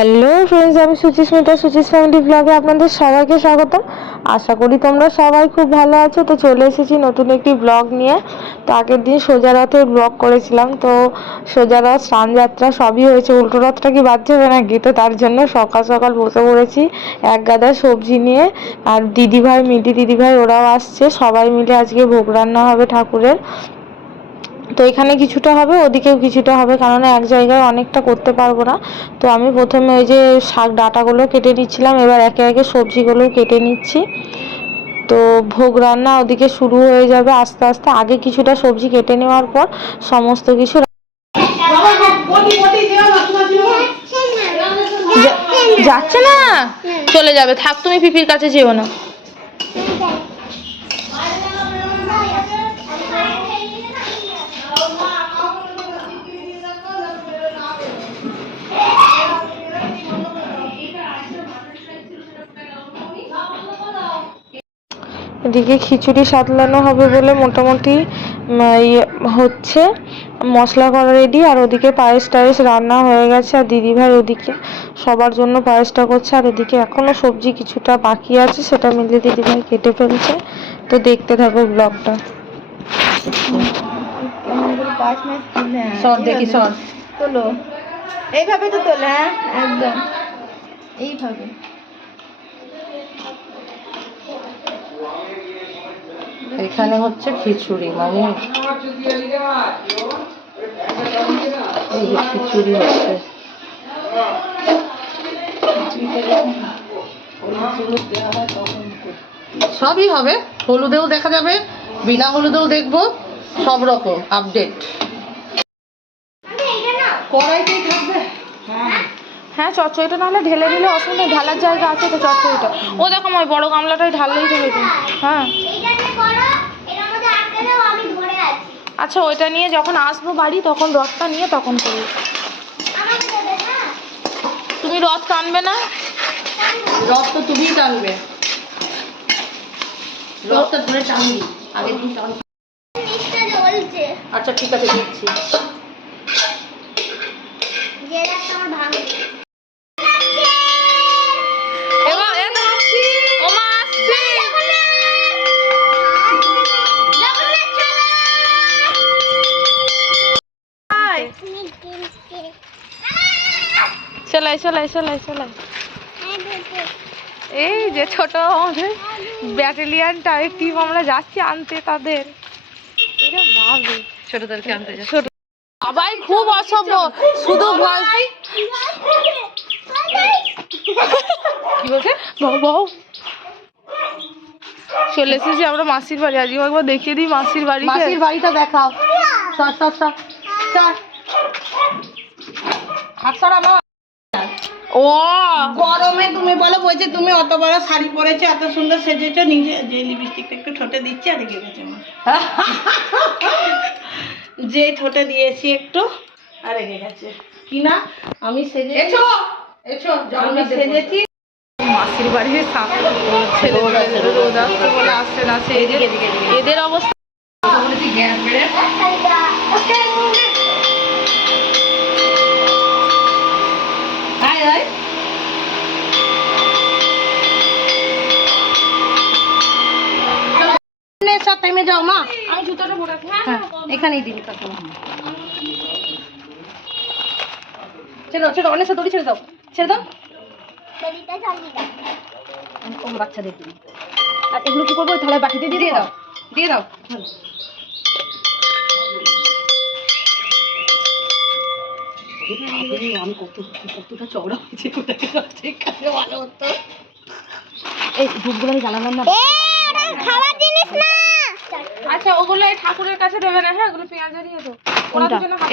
Hello friends, আমি Suchismita, Suchi's family ব্লগে আপনাদের সবাইকে স্বাগতম। আশা করি তোমরা সবাই খুব ভালো আছো। তো চলে এসেছি নতুন একটি ব্লগ নিয়ে। তো আগের দিন সোজা রথের ব্লগ করেছিলাম। তো সোজা রথ, স্নানযাত্রা সবই হয়েছে, উল্টো রথটা কি বাদ যাবে নাকি? তো তার জন্য সকাল সকাল বসে পড়েছি এক গাদা সবজি নিয়ে। আর দিদিভাই, মিটি দিদিভাই ওরাও আসছে, সবাই মিলে আজকে ভোগ রান্না হবে ঠাকুরের। তো এখানে কিছুটা হবে, ওদিকেও কিছুটা হবে, কারণ এক জায়গায় অনেকটা করতে পারবো না। তো আমি প্রথমে ওই যে শাক ডাঁটাগুলো কেটে নিচ্ছিলাম, এবার একে একে সবজিগুলো কেটে নিচ্ছি। তো ভোগ রান্না ওদিকে শুরু হয়ে যাবে আস্তে আস্তে। আগে কিছুটা সবজি কেটে নেওয়ার পর সমস্ত কিছু যাচ্ছে না, চলে যাবে, থাক তুমি পিপির কাছে যেও না। এদিকে খিচুড়ি সাতলানো হবে বলে মোটামুটি হচ্ছে, মশলা করা রেডি। আর ওদিকে পায়েস টায়েস রান্না হয়ে গেছে, আর দিদিভাই ওদিকে সবার জন্য পায়েসটা করছে। আর এদিকে এখনো সবজি কিছুটা বাকি আছে, সেটা মিলে দিদিভাই কেটে ফেলছে। তো দেখতে থাকো ব্লগটা। সর দেখি, সর তোলো, এইভাবে তো তোলে, হ্যাঁ একদম এইভাবে। এখানে হচ্ছে খিচুড়ি, মানে এই যে খিচুড়ি হচ্ছে। সবই হবে, হলুদেও দেখা যাবে, বিনা হলুদেও দেখবো, সব রকম আপডেট কড়াইতেই থাকবে। হ্যাঁ, চচ্চড়িটা নাহলে ঢেলে নিলে অসুবিধা, ঢালার জায়গা আছে তো চচ্চড়িটা। ও দেখো, ওই বড় গামলাটাই ঢাললেই তো হতো। হ্যাঁ আচ্ছা, ওইটা নিয়ে যখন আসবো বাড়ি তখন রথটা নিয়ে তখন করি। তুমি রথ টানবে না? রথ তো তুমিই টানবে, রথটা ধরে টানবি, আগের দিন টান। আচ্ছা ঠিক আছে, দিচ্ছি। চলাই চলাই চলাই চলাই। এই যে ছোট আমাদের ব্যাটালিয়ান টাইপ টিম, আমরা যাচ্ছি আনতে তাদের। ছোটদেরকে আনতে যাচ্ছি। ছোট সবাই খুব অসভ্য, শুধু ভয়। কি বলছে বাবা, চলে এসেছি আমরা মাসির বাড়ি। আজকে একবার দেখিয়ে দিই মাসির বাড়ি। মাসির বাড়িটা দেখাও। সর সর সর সর, হাত সরা মা। ও গরমে তুমি বলো, বলছে তুমি অত বড় শাড়ি পরেছো, এত সুন্দর সেজেছো, নিজে যে লিপস্টিকটা একটু ঠোঁটে দিচ্ছি, আর রেগে গেছে আমার। যে ঠোঁটে দিয়েছি একটু, আর রেগে গেছে কি না। আমি সেজে এসো এসো, আমি সেজেছি। মাসির বাড়ির ছেলে রোদ আসতে বলে আসছে না, সে এদের অবস্থা। টাইমে যাও মা, আমি জুতোটা পরে রাখি। হ্যাঁ এখানেই দিবি। ছেড়ে দাও, ছেড়ে দাও, অনেক দড়ি ছেড়ে দাও, ছেড়ে দাও। বাচ্চা দেখবি। আর এগুলো কি করবো, থালায় বাটিতে দিয়ে দাও, দিয়ে দাও। আমি কতটা চওড়া হয়েছে, ভালো হতো। এই ধূপগুলো আমি জ্বালালাম না, খাবার জিনিস না। আচ্ছা, ওগুলো এই ঠাকুরের কাছে দেবে না? হ্যাঁ, ওগুলো পেঁয়াজের দিয়ে তো।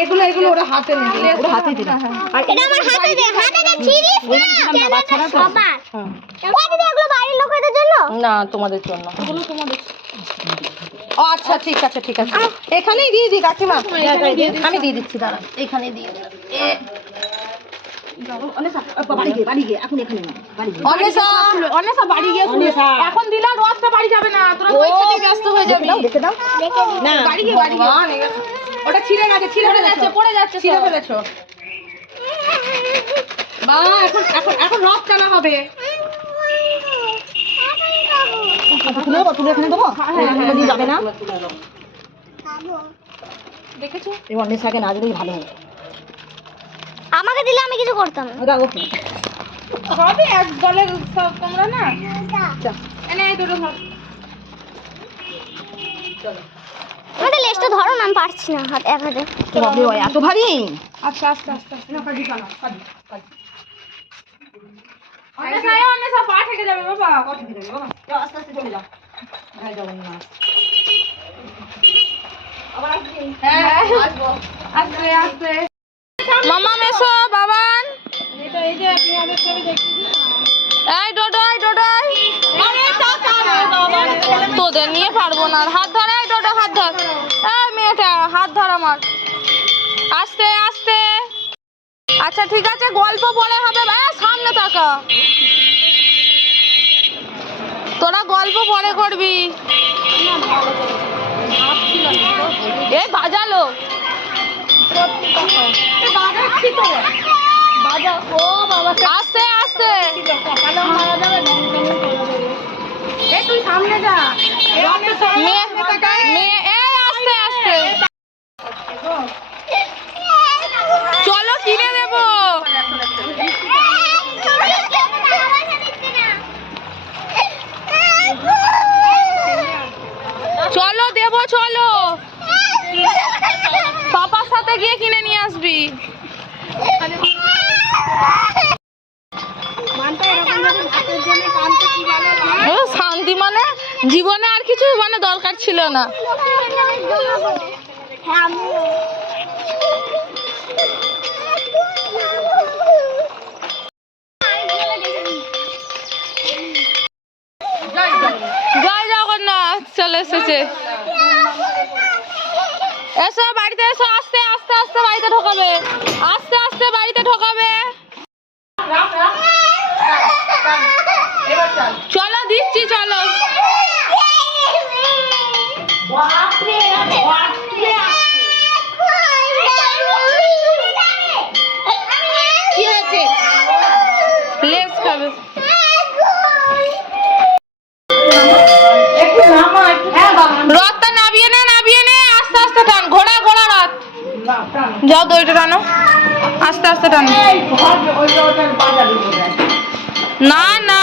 এগুলো এগুলো ওরা হাতে নেবে, ওরা হাতে দিবে। আর এটা আমার হাতে দে, হাতে দে, ছিড়িস না। বাচ্চারা তো সবার। ওই দিদি, এগুলো বাড়ির লোকেদের জন্য না, তোমাদের জন্য। ওগুলো তোমাদের। ও আচ্ছা, ঠিক আছে ঠিক আছে, এখানেই দিয়ে দিই কাকিমা। আমি দিয়ে দিচ্ছি, দাঁড়া, এখানেই দিয়ে দিই। এখন দিলা রথটা বাড়ি যাবে না, তোরা ব্যস্ত হয়ে যাবি। ওটা ছিঁড়ে গেছে, ছিঁড়ে যাচ্ছে, পড়ে যাচ্ছে, ছিঁড়ে ফেলেছো। এখন এখন এখন রথ টানা হবে। তুলে এখানে দেবো, যাবে না দেখেছো? এই অন্যের সাথে না দিলেই ভালো হবে। আমাকে দিলে আমি কিছু করতাম না। হবে এক দলের উৎসব তোমরা না। এনে এই দুটো ধর। আমাদের লেজটা ধরো না, আমি পারছি না হাত এক হাতে। বাবা এত ভারী। আচ্ছা আস্তে আস্তে আস্তে না কাটি পালা কাটি কাটি। অন্য সব পা থেকে যাবে বাবা। পা থেকে যাবে বাবা। যাও আস্তে আস্তে চলে যাও। ভাই যাবেন না। আবার আসবে। হ্যাঁ আসবো। আস্তে আস্তে। মামা মেসো বাবান, এটা এই যে আপনি আমাদের ছবি দেখতেছেন না। এই ডোডাই ডোডাই, আরে টাকা রে বাবা। তোদের নিয়ে পারবো না। হাত ধর, এই ডোডা হাত ধর। এই মেয়েটা হাত ধর আমার, আস্তে আস্তে। আচ্ছা ঠিক আছে, গল্প বলে হবে। সামনে তাকা, তোরা গল্প পরে করবি। এ বাজালো বাজাচ্ছি তো বাজা। ও বাবা আস্তে আস্তে। কপালে মারা যাবে। এই তুই সামনে যা। মেয়ে মেয়ে, এই আস্তে আস্তে। চলো কিনে দেবো। চলো দেবো, চলো পাপার সাথে গিয়ে কিনে নিয়ে আসবি। ও শান্তি মানে জীবনে আর কিছু মানে দরকার ছিল না। জয় জগন্নাথ চলে এসেছে। এসো বাড়িতে এসো, আস্তে আস্তে আস্তে বাড়িতে ঢোকাবে, আস্তে আস্তে বাড়িতে ঢোকাবে। চলো দিচ্ছি, চলো। কি হয়েছে? লেস খাবে। রথটা নাবিয়ে নে, নাবিয়ে নে, আস্তে আস্তে টান। ঘোড়া ঘোড়া রথ। যাও দড়িটা টানো, আস্তে আস্তে টানো। না না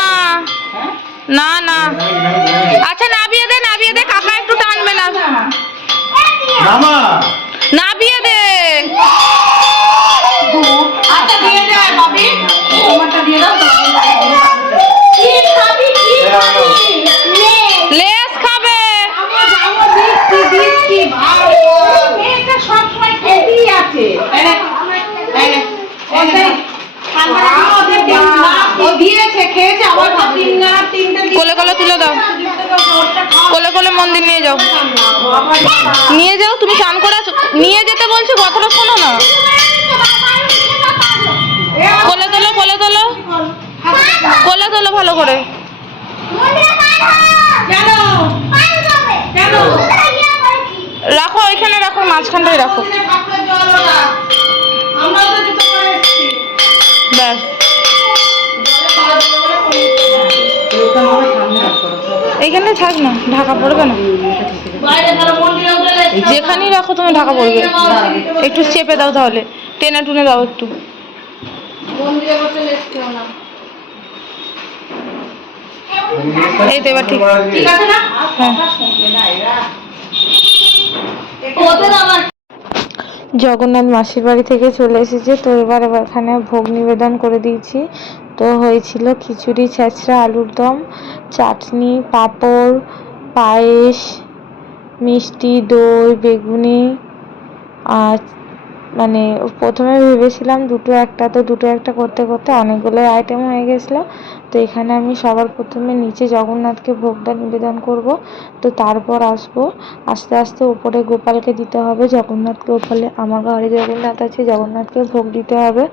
না না, আচ্ছা নাবিয়ে দে, নাবিয়ে দে, কাকা একটু টানবে না। নাবিয়ে দে। আচ্ছা দিয়ে দে বাবি, তোমারটা দিয়ে দাও। কি খাবি কি খাবি? লেস খাবে। আমরা যাবো দিচ্ছি ভালো। এটা সব সময় খেতেই আছে। ও দিয়েছে খেয়েছে আবার তিনটে কোলে কোলে তুলে দাও, কোলে কোলে মন্দির নিয়ে যাও, নিয়ে যাও। তুমি চান করে আসো। নিয়ে যেতে বলছি, কথাটা শোনো না। কোলে তোলো, কোলে তোলো, কোলে তোলো ভালো করে। কেন কেন রাখো ওইখানে, রাখো মাঝখানটায় রাখো। আমরা তো জুতো পরে এসেছি। ব্যাস এইখানে থাক না, ঢাকা পড়বে না। যেখানেই রাখো তুমি ঢাকা পড়বে। একটু চেপে দাও, তাহলে টেনে টুনে দাও একটু। এই তো এবার ঠিক ঠিক আছে না? হ্যাঁ। জগন্নাথ মাসির বাড়ি থেকে চলে এসেছে, তো এবার এখানে ভোগ নিবেদন করে দিয়েছি। তো হয়েছিল খিচুড়ি, ছেঁচড়া, আলুর দম, চাটনি, পাঁপড়, পায়েস, মিষ্টি, দই, বেগুনি। আর মানে প্রথমে ভেবেছিলাম দুটো একটা, তো দুটো একটা করতে করতে অনেকগুলো আইটেম হয়ে গেছিলো। তো এখানে আমি সবার প্রথমে নিচে জগন্নাথকে ভোগটা নিবেদন করব, তো তারপর আসবো আস্তে আস্তে উপরে গোপালকে দিতে হবে, জগন্নাথকে উপরে। আমার ঘরে জগন্নাথ আছে, জগন্নাথকে ভোগ দিতে হবে।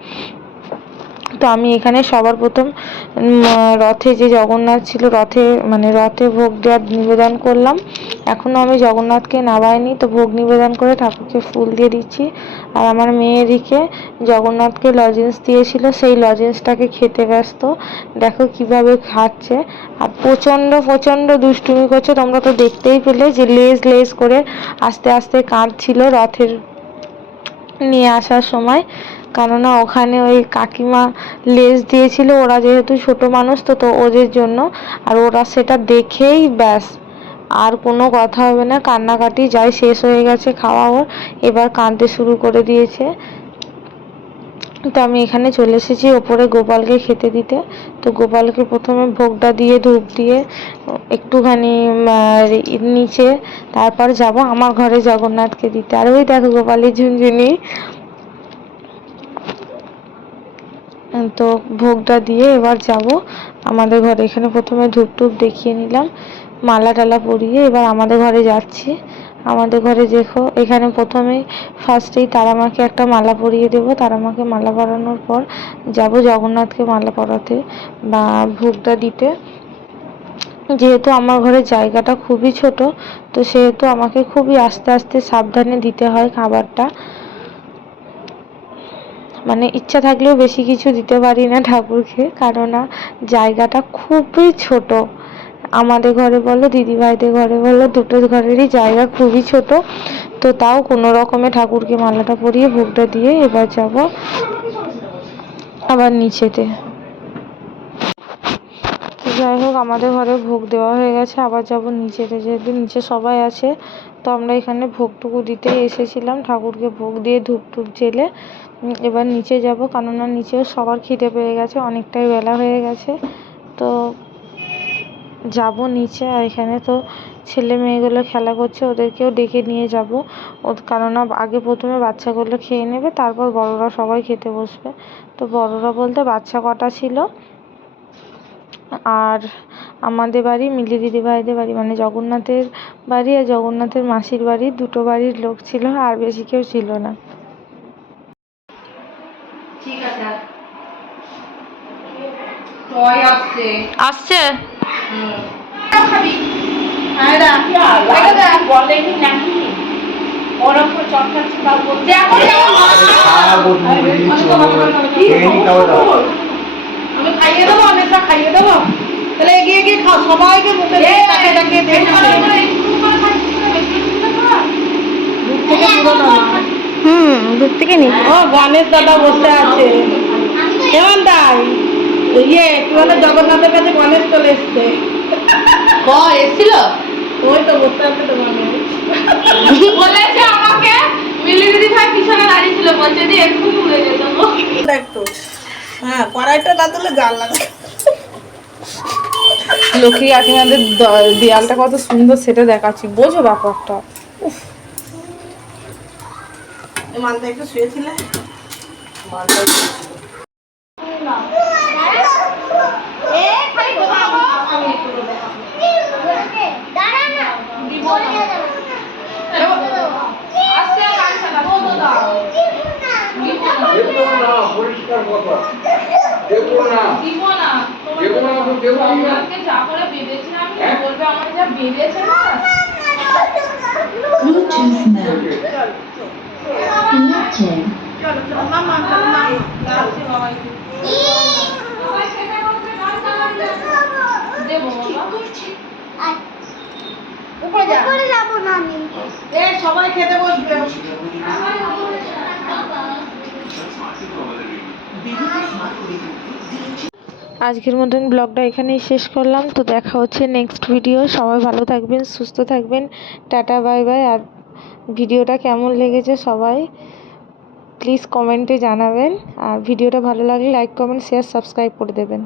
তো আমি এখানে সবার প্রথম রথে যে জগন্নাথ ছিল রথে ভোগ দেওয়ার নিবেদন করলাম। এখনও আমি জগন্নাথকে নামাইনি, তো ভোগ নিবেদন করে ঠাকুরকে ফুল দিয়ে দিচ্ছি। আর আমার মেয়ে এদিকে জগন্নাথকে লজেন্স দিয়েছিল, সেই লজেন্সটাকে খেতে ব্যস্ত। দেখো কিভাবে খাচ্ছে, আর প্রচণ্ড দুষ্টুমি করছে। তোমরা তো দেখতেই পেলে যে লেজ করে আস্তে আস্তে কাঁদছিল রথের নিয়ে আসার সময়, কেননা ওখানে ওই কাকিমা লেজ দিয়েছিল, ওরা যেহেতু ছোট মানুষ তো ওদের জন্য। আর ওরা সেটা দেখেই ব্যাস, আর কোনো কথা হবে না, কান্নাকাটি যাই শেষ হয়ে গেছে খাওয়া ওর, এবার কাঁদতে শুরু করে দিয়েছে। তো আমি এখানে চলে এসেছি ওপরে গোপালকে খেতে দিতে। তো গোপালকে প্রথমে ভোগটা দিয়ে ধূপ দিয়ে একটুখানি নিচে, তারপর যাব আমার ঘরে জগন্নাথকে দিতে। আর ওই দেখো গোপালের ঝুনঝুনি। তো ভোগটা দিয়ে এবার যাব আমাদের ঘরে। এখানে প্রথমে ধূপ টুপ দেখিয়ে নিলাম, মালা টালা পরিয়ে এবার আমাদের ঘরে যাচ্ছি। আমাদের ঘরে দেখো এখানে ফার্স্টেই তারামাকে একটা মালা পরিয়ে দেবো। তারামাকে মালা পরানোর পর যাব জগন্নাথকে মালা পরাতে বা ভোগটা দিতে। যেহেতু আমার ঘরের জায়গাটা খুবই ছোট, তো সেহেতু আমাকে খুবই আস্তে আস্তে সাবধানে দিতে হয় খাবারটা। মানে ইচ্ছা থাকলেও বেশি কিছু দিতে পারি না ঠাকুরকে, কারণ জায়গাটা খুবই ছোট। আমাদের ঘরে বলো, দিদিভাইদের ঘরে বলো, দুটো ঘরেরই জায়গা খুবই ছোট। তো তাও কোনো রকমে ঠাকুরকে মালাটা পরিয়ে ভোগটা দিয়ে এবার যাব আবার নিচেতে। তো যাই হোক, আমাদের ঘরে ভোগ দেওয়া হয়ে গেছে, আবার যাব নিচেতে। যেহেতু নিচে সবাই আছে, তো আমরা এখানে ভোগটুকু দিতেই এসেছিলাম, ঠাকুরকে ভোগ দিয়ে ধূপ টুপ জেলে এবার নিচে যাব, কেননা নিচেও সবার খিদে পেয়ে গেছে, অনেকটাই বেলা হয়ে গেছে। তো যাব নিচে। আর এখানে তো ছেলে মেয়েগুলো খেলা করছে, ওদেরকেও ডেকে নিয়ে যাব, কেননা আগে প্রথমে বাচ্চাগুলো খেয়ে নেবে, তারপর বড়রা সবাই খেতে বসবে। তো বড়রা বলতে বাচ্চা কটা ছিল, আর আমাদের বাড়ি মিলি দিদিভাইদের বাড়ি, মানে জগন্নাথের বাড়ি আর জগন্নাথের মাসির বাড়ি, দুটো বাড়ির লোক ছিল, আর বেশি কেউ ছিল না। ঠিক আছে, আসছে খাবি বলেনি নাকি ওরকম চটকাচ্ছে তাও বলতে আমি খাইয়ে দেবো, অনেকটা খাইয়ে দেবো। তাহলে এগিয়ে গিয়ে খাও, সবাইকে মুখে তাকে ডাকে দূর থেকে নেই। ও গণেশ দাদা বসে আছে, কেমন তাই ইয়ে কি বলে, জগন্নাথের কাছে গণেশ চলে এসছে। এসছিল, ওই তো বসে আছে তো গণেশ বলেছে আমাকে, মিলি দিদি ভাই পিছনে দাঁড়িয়ে ছিল, বলছে যে এক্ষুনি উড়ে যেত। দেখতো হ্যাঁ, কড়াইটা না তুলে জাল লাগা। লক্ষ্মী কাকিমাদের দেয়ালটা কত সুন্দর সেটা দেখাচ্ছি, বোঝো ব্যাপারটা। মালটা একটু শুয়েছিলে, মালটা পরিষ্কার কথা দেবো না, দেবো না তো দেবো না। যা করে বেঁধেছিলাম বলবে আমার যা বেঁধেছে না। সবাই খেতে বসবে। আজকের মতন ব্লগটা এখানেই শেষ করলাম। তো দেখা হচ্ছে নেক্সট ভিডিও। সবাই ভালো থাকবেন, সুস্থ থাকবেন, টাটা বাই বাই। আর ভিডিওটা কেমন লেগেছে সবাই প্লিজ কমেন্টে জানাবেন। আর ভিডিওটা ভালো লাগলে লাইক কমেন্ট শেয়ার সাবস্ক্রাইব করে দেবেন।